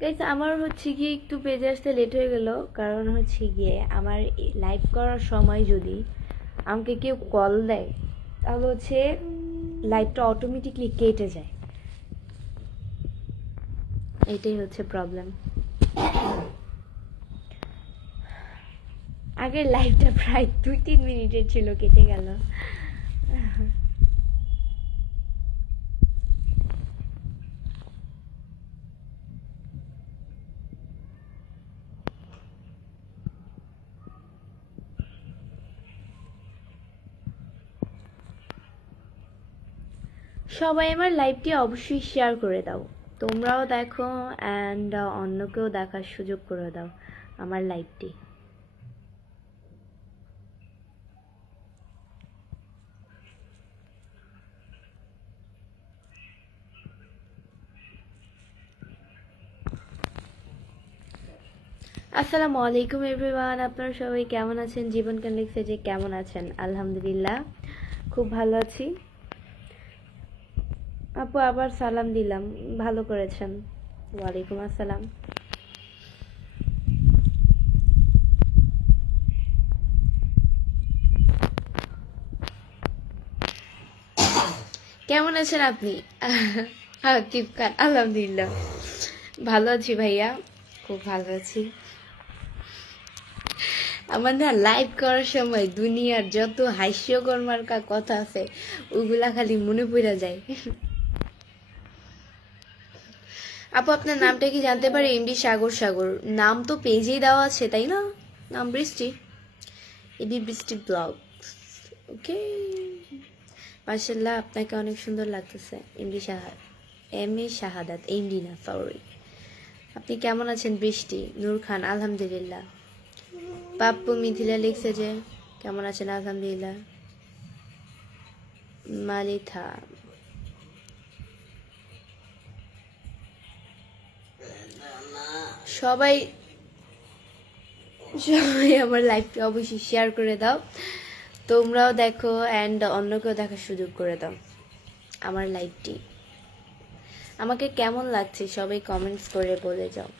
Guys আমার হচ্ছে গিয়ে একটু পেজে আসতে লেট হয়ে গেল, কারণ হচ্ছে গিয়ে আমার লাইভ করার সময় যদি আমাকে কেউ কল দেয় তাহলে হচ্ছে লাইভটা অটোমেটিকলি কেটে যায়। এটাই হচ্ছে প্রবলেম। আগের লাইভটা প্রায় 2-3 মিনিটের ছিল, কেটে গেল। সবাই আমার লাইভটি অবশ্যই শেয়ার করে দাও, তোমরাও দেখো অ্যান্ড অন্যকেও দেখার সুযোগ করে দাও আমার লাইভটি। আসসালামু আলাইকুম এভরিওয়ান, আপনারা সবাই কেমন আছেন? জীবন কেন লিখছে যে কেমন আছেন? আলহামদুলিল্লাহ খুব ভালো আছি। আপু আবার সালাম দিলাম, ভালো করেছেন। ওয়ালাইকুম আসসালাম। কেমন আছেন আপনি? আকিব খান, আলহামদুলিল্লাহ ভালো আছি ভাইয়া, খুব ভালো আছি। আমার না লাইভ করার সময় দুনিয়ার যত হাস্যকর মার্কা কথা আছে ওগুলা খালি মনে পড়ে যায়। আপু আপনার নামটা কি জানতে পারি? এমডি সাগর। সাগর নাম তো পেজেই দেওয়া আছে তাই না? নাম বৃষ্টি, এবি বৃষ্টি ব্লগ। ওকে, মাশাআল্লাহ আপনাকে অনেক সুন্দর লাগতেছে। MD M A Shahadat, MD না সরি। আপনি কেমন আছেন বৃষ্টি? নূর খান, আলহামদুলিল্লাহ। পাপ্পু মিথিলা লিখছে যে কেমন আছেন? আলহামদুলিল্লাহ। মালিথা, সবাই সবাই আমার লাইভটি অবশ্যই শেয়ার করে দাও, তোমরাও দেখো অ্যান্ড অন্যকেও দেখার সুযোগ করে দাও আমার লাইভটি। আমাকে কেমন লাগছে সবাই কমেন্টস করে বলে যাও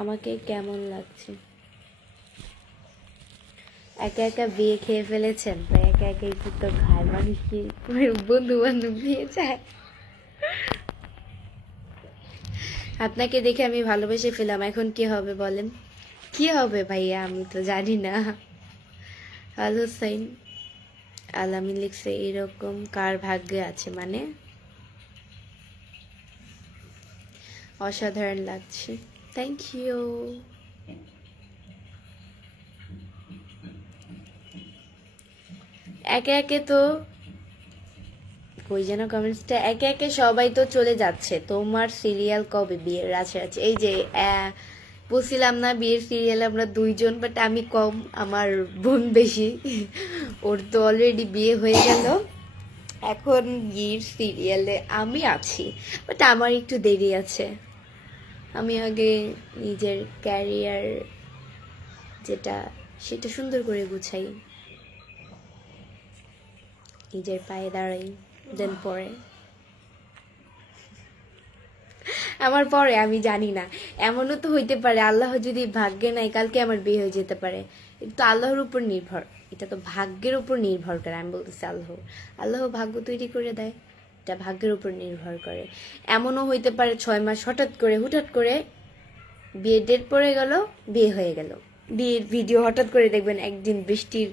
আমাকে কেমন লাগছে। একা একা বিয়ে খেয়ে ফেলেছেন? তো একা একাই কি তো খায় মানুষ, কি বন্ধু বান্ধব বিয়ে চায়? আপনাকে দেখে আমি ভালোবেসে ফেলাম, এখন কি হবে বলেন? কি হবে ভাইয়া আমি তো জানি না। আল হোসাইন আলামি লিখছে এরকম কার ভাগ্যে আছে, মানে অসাধারণ লাগছে, থ্যাংক ইউ। একে একে তো কই যেন কমেন্টসটা, একে একে সবাই তো চলে যাচ্ছে, তোমার সিরিয়াল কবে? বিয়ের আছে আছে এই যে বলছিলাম না বিয়ের সিরিয়ালে আমরা দুইজন, বাট আমি কম, আমার বোন বেশি। ওর তো অলরেডি বিয়ে হয়ে গেল, এখন বিয়ের সিরিয়ালে আমি আছি, বাট আমার একটু দেরি আছে। আমি আগে নিজের ক্যারিয়ার যেটা সেটা সুন্দর করে গুছাই, নিজের পায়ে দাঁড়াই, দেন পরে আমার পরে আমি জানি না, এমনও তো হইতে পারে আল্লাহ যদি ভাগ্যে নাই কালকে আমার বিয়ে হয়ে যেতে পারে। এটা তো আল্লাহর উপর নির্ভর, এটা তো ভাগ্যের উপর নির্ভর করে। আমি বলতেছি আল্লাহ ভাগ্য তৈরি করে দেয়, এটা ভাগ্যের উপর নির্ভর করে। এমনও হইতে পারে 6 মাস হঠাৎ করে হুটহাট করে বিয়ের ডেট পড়ে গেল, বিয়ে হয়ে গেল। বিয়ের ভিডিও হঠাৎ করে দেখবেন একদিন বৃষ্টির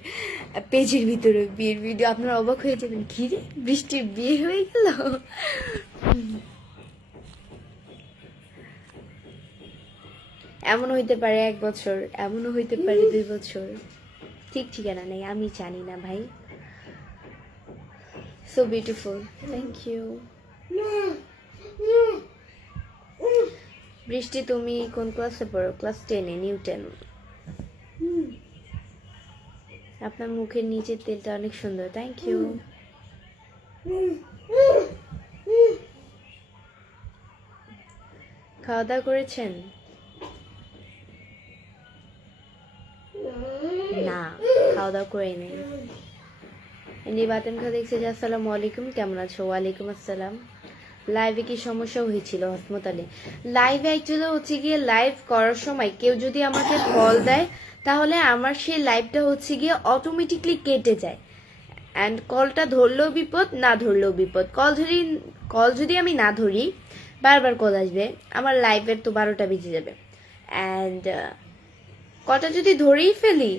পেজের ভিতরে বিয়ের ভিডিও, আপনারা অবাক হয়ে যাবেন, কি রে বৃষ্টির বিয়ে হয়ে গেল। এমন হইতে পারে 1 বছর, এমনও হইতে পারে 2 বছর, ঠিক ঠিকানা নেই, আমি জানি না ভাই। So beautiful, thank you. Brishti তুমি কোন ক্লাসে পড়ো? ক্লাস 10-এ, নিউ 10। আপনার মুখের নিচের তেলটা অনেক সুন্দর, থ্যাংক ইউ। খাওয়া দাওয়া করেছেন? না, খাওয়া দাওয়া করে নেই। এমনি বাতেন খা দেখছে যে আসসালামু আলাইকুম, কেমন আছো? ওয়ালাইকুম আসসালাম। লাইভে কি সমস্যা হয়েছিল হসমত আলী? লাইভে অ্যাকচুয়ালি হচ্ছে গিয়ে লাইভ করার সময় কেউ যদি আমাকে কল দেয় তাহলে আমার সেই লাইভটা হচ্ছে গিয়ে অটোমেটিকলি কেটে যায়। অ্যান্ড কলটা ধরলেও বিপদ, না ধরলেও বিপদ। কল যদি আমি না ধরি, বারবার কল আসবে, আমার লাইভের তো 12টা বেজে যাবে। অ্যান্ড কলটা যদি ধরেই ফেলি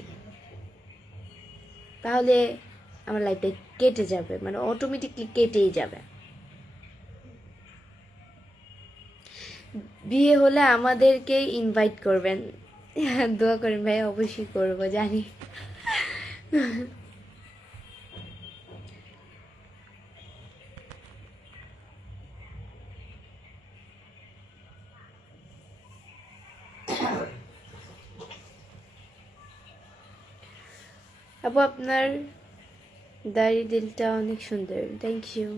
তাহলে আমার লাইভটা কেটে যাবে, মানে অটোমেটিকলি কেটেই যাবে। বিয়ে হলে আমাদেরকে ইনভাইট করবেন। দোয়া করেন ভাই, অবশ্যই করবো, জানি। আপু আপনার দাড়ি দিলটা অনেক সুন্দর, থ্যাংক ইউ।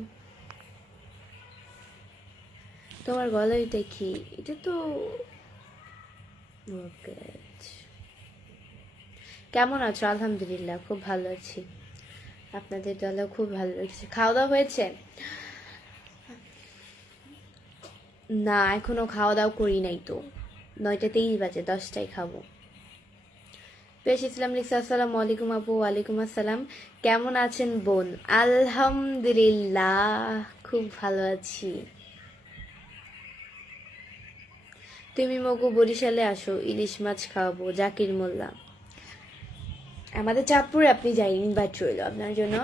তোমার গলা এটা কি? এটা তো ওকে। কেমন আছো? আলহামদুলিল্লাহ খুব ভালো আছি, আপনাদের দলেও খুব ভালো লাগছে। খাওয়া দাওয়া হয়েছে? না, এখনো খাওয়া দাওয়া করি নাই তো, 9টা 23 বাজে, 10টায় খাবো। পেশ ইসলাম লিখছে আসসালামু আলাইকুম আপু। ওয়ালাইকুম আসসালাম। কেমন আছেন বোন? আলহামদুলিল্লাহ খুব ভালো আছি। তুমি মগু বরিশালে আসো, ইলিশ মাছ খাওয়াবো। জাকির মোল্লা। আমাদের চাঁদপুরে আপনি যাই, ইনভাইট রইল আপনার জন্য।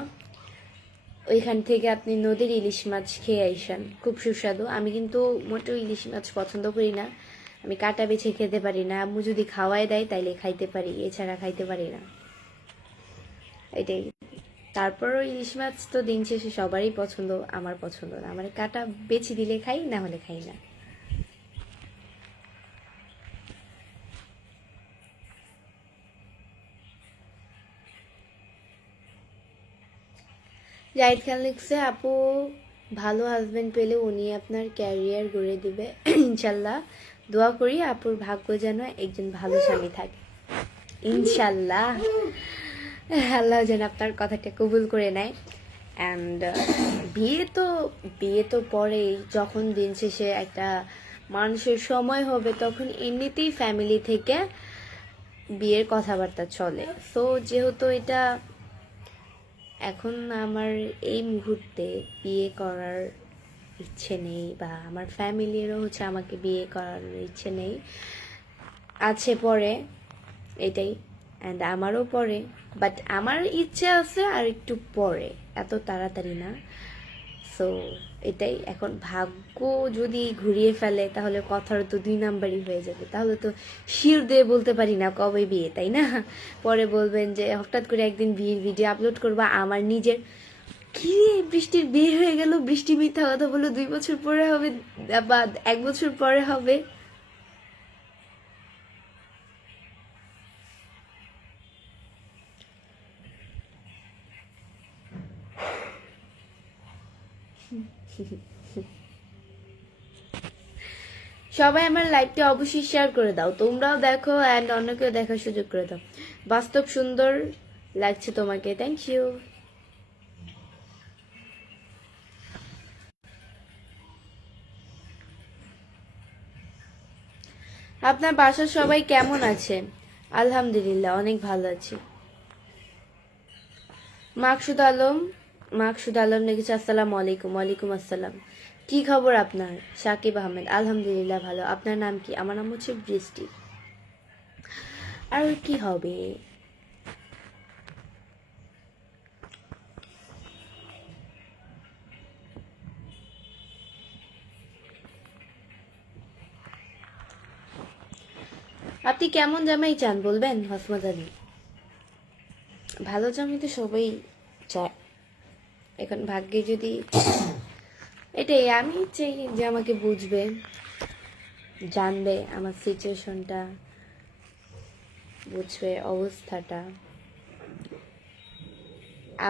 ওইখান থেকে আপনি নদীর ইলিশ মাছ খেয়ে আইসান, খুব সুস্বাদু। আমি কিন্তু মোটেও ইলিশ মাছ পছন্দ করি না, আমি কাটা বেছে খেতে পারি না। আম্মু যদি খাওয়াই দেয় তাইলে খাইতে পারি, এছাড়া খাইতে পারি না, এটাই। তারপরও ইলিশ মাছ তো দিন শেষে সবারই পছন্দ, আমার পছন্দ না। আমার কাটা বেছে দিলে খাই, না হলে খাই না। জাহিদ খান লিখছে আপু, ভালো হাজবেন্ড পেলে উনি আপনার ক্যারিয়ার গড়ে দিবে ইনশাল্লাহ। দোয়া করি আপুর ভাগ্য যেন একজন ভালো স্বামী থাকে, ইনশাল্লাহ। আল্লাহ যেন আপনার কথাটা কবুল করে নেয়। অ্যান্ড বিয়ে তো পরেই, যখন দিন শেষে একটা মানুষের সময় হবে তখন এমনিতেই ফ্যামিলি থেকে বিয়ের কথাবার্তা চলে। সো যেহেতু এটা এখন আমার এই মুহূর্তে বিয়ে করার ইচ্ছে নেই, বা আমার ফ্যামিলিরও হচ্ছে আমাকে বিয়ে করার ইচ্ছে নেই, আছে পরে, এটাই। অ্যান্ড আমারও পরে, বাট আমার ইচ্ছে আছে আর একটু পরে, এত তাড়াতাড়ি না। সো এটাই। এখন ভাগ্য যদি ঘুরিয়ে ফেলে তাহলে কথার তো 2 নাম্বারই হয়ে যাবে, তাহলে তো শিওর দিয়ে বলতে পারি না কবে বিয়ে, তাই না? পরে বলবেন যে হঠাৎ করে একদিন বিয়ের ভিডিও আপলোড করবা আমার নিজের, কি রে বৃষ্টির বিয়ে হয়ে গেল, বৃষ্টি মিথ্যা কথা বললো, 2 বছর পরে হবে বা 1 বছর পরে হবে। সবাই আমার লাইভটা অবশ্যই শেয়ার করে দাও, তোমরাও দেখো অ্যান্ড অন্যকেও দেখার সুযোগ করে দাও। বাস্তব সুন্দর লাগছে তোমাকে, থ্যাংক ইউ। আপনার বাসার সবাই কেমন আছে? আলহামদুলিল্লাহ অনেক ভালো আছি। মাকসুদ আলম লিখেছে আসসালামু আলাইকুম। ওয়ালাইকুম আসসালাম। কি খবর আপনার? সাকিব আহমেদ। আলহামদুলিল্লাহ ভালো। আপনার নাম কি? আমার নাম হচ্ছে বৃষ্টি। আর কি হবে? আপনি কেমন জামাই চান বলবেন? হসমত আলী। ভালো জামাই তো সবাই চায়, এখন ভাগ্যে যদি, এটাই। আমি চাই যে আমাকে বুঝবে, জানবে আমার সিচুয়েশনটা, বুঝবে অবস্থাটা।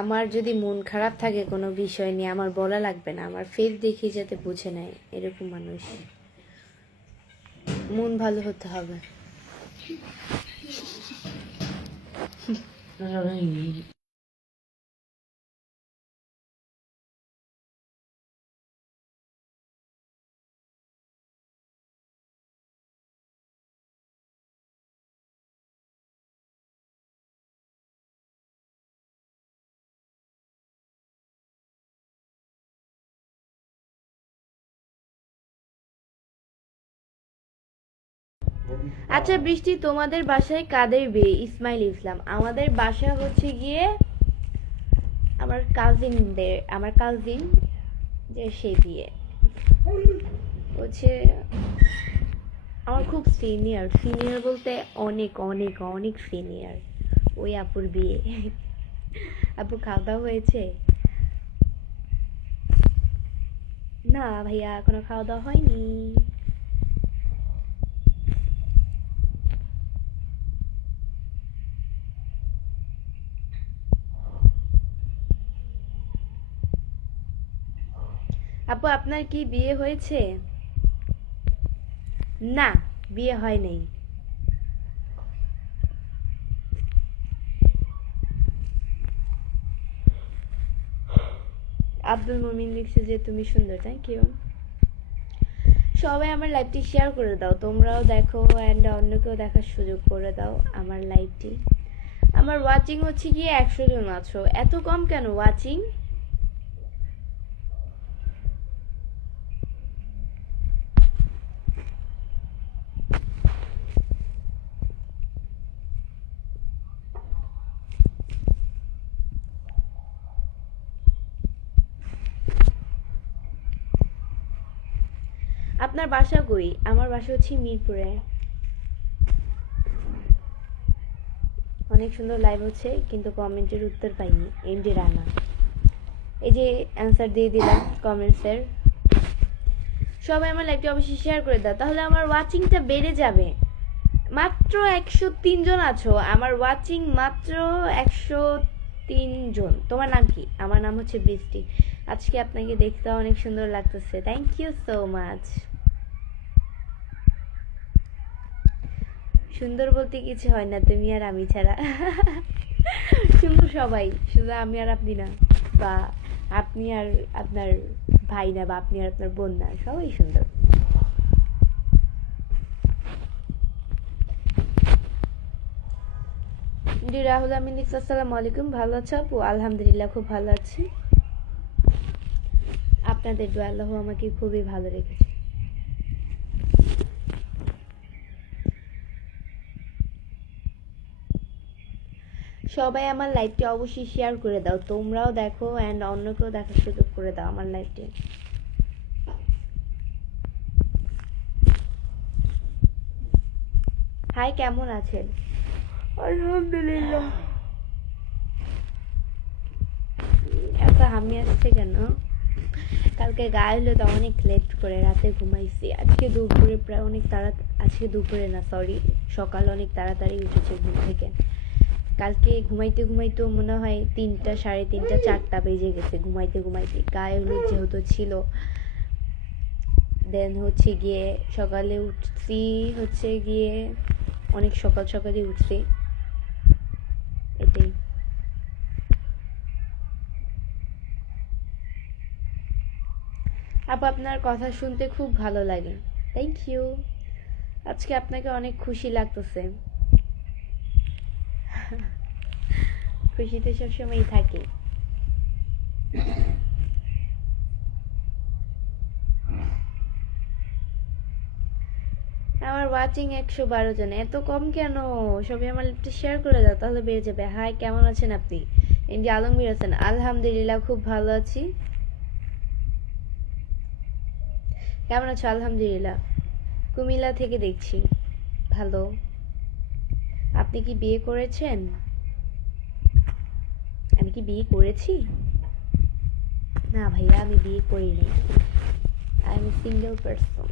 আমার যদি মন খারাপ থাকে কোনো বিষয় নিয়ে, আমার বলা লাগবে না, আমার ফেস দেখি যাতে বুঝে নেয়, এরকম মানুষ। মন ভালো হতে হবে। আচ্ছা বৃষ্টি, তোমাদের বাসায় কাদের বিয়ে? ইসমাইল ইসলাম। আমাদের বাসা হচ্ছে গিয়ে আমার কাজিন যে সে বিয়ে হচ্ছে আমার খুব সিনিয়র বলতে অনেক অনেক অনেক সিনিয়র ওই আপুর বিয়ে। আপু খাওয়া দাওয়া হয়েছে? না ভাইয়া, এখনো খাওয়া দাওয়া হয়নি। আপু আপনার কি বিয়ে হয়েছে? না, বিয়ে হয় নাই। আব্দুল মুমিন লিখছে যে তুমি সুন্দর। Thank you. সবাই আমার লাইভটি শেয়ার করে দাও, তোমরাও দেখো অ্যান্ড অন্যকেও দেখার সুযোগ করে দাও আমার লাইভটি। আমার ওয়াচিং হচ্ছে গিয়ে 100 জন আছো, এত কম কেন ওয়াচিং? আপনার বাসা কই? আমার বাসা হচ্ছে মিরপুরে। অনেক সুন্দর লাইভ হচ্ছে কিন্তু কমেন্টের উত্তর পাইনি। এমডি রানা, এই যে অ্যান্সার দিয়ে দিলাম কমেন্টসের। সবাই আমার লাইভটি অবশ্যই শেয়ার করে দাও, তাহলে আমার ওয়াচিংটা বেড়ে যাবে। মাত্র 103 জন আছো, আমার ওয়াচিং মাত্র 103 জন। তোমার নাম কি? আমার নাম হচ্ছে বৃষ্টি। আজকে আপনাকে দেখতে অনেক সুন্দর লাগতেছে, থ্যাংক ইউ সো মাচ। সুন্দর বলতে কিছু হয় না, তুমি আর আমি ছাড়া। সুন্দর সবাই, শুধু আমি আর আপনি না, বা আপনি আর আপনার ভাই না, বা আপনি আর আপনার বোন না, সবাই সুন্দর। জি রাহুল আমিন লিখছে আসসালামু আলাইকুম, ভালো আছো আপু? আলহামদুলিল্লাহ খুব ভালো আছি, আপনাদের দোয়া আল্লাহ আমাকে খুবই ভালো রেখেছে। সবাই আমার লাইভটি অবশ্যই শেয়ার করে দাও, তোমরাও দেখো অ্যান্ড অন্যকেও দেখার সুযোগ করে দাও আমার লাইভটি। হাই, কেমন আছেন? আলহামদুলিল্লাহ। এত হামি আসছে কেন? কালকে গায়ে হলো তো অনেক লেট করে রাতে ঘুমাইছি। আজকে দুপুরে প্রায় অনেক আজকে দুপুরে না, সরি, সকালে অনেক তাড়াতাড়ি উঠেছে ঘুম থেকে। কালকে ঘুমাইতে ঘুমাইতে মনে হয় 3টা, 3:30, 4টা বেজে গেছে ঘুমাইতে ঘুমাইতে। গায়ে হলুদ যেহেতু ছিল, দেন হচ্ছে গিয়ে সকালে উঠছি, হচ্ছে গিয়ে অনেক সকাল সকালই উঠছি, এটাই। আপু আপনার কথা শুনতে খুব ভালো লাগে, থ্যাংক ইউ। আজকে আপনাকে অনেক খুশি লাগতেছে। খুশিতে সবসময়ই থাকি। আমার ওয়াচিং 112 জন, এত কম কেন? সবাই আমার লিফটে শেয়ার করে দাও, তাহলে বেড়ে যাবে। হাই, কেমন আছেন আপনি? এমডি আলমগীর হোসেন, আলহামদুলিল্লাহ খুব ভালো আছি। কেমন আছো? আলহামদুলিল্লাহ, কুমিল্লা থেকে দেখছি। ভালো। আপনি কি বিয়ে করেছেন? আমি কি বিয়ে করেছি? না ভাইয়া, আমি বিয়ে করিনি, আই এম সিঙ্গেল পারসন।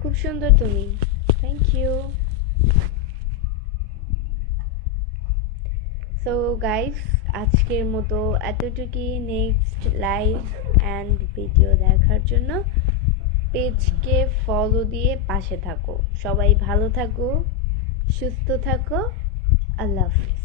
খুব সুন্দর তুমি, থ্যাংক ইউ। সো গাইস, আজকের মতো এতটুকুই। নেক্সট লাইভ অ্যান্ড ভিডিও দেখার জন্য পেজকে ফলো দিয়ে পাশে থাকো। সবাই ভালো থাকো, সুস্থ থাকো, আল্লাহ হাফিজ।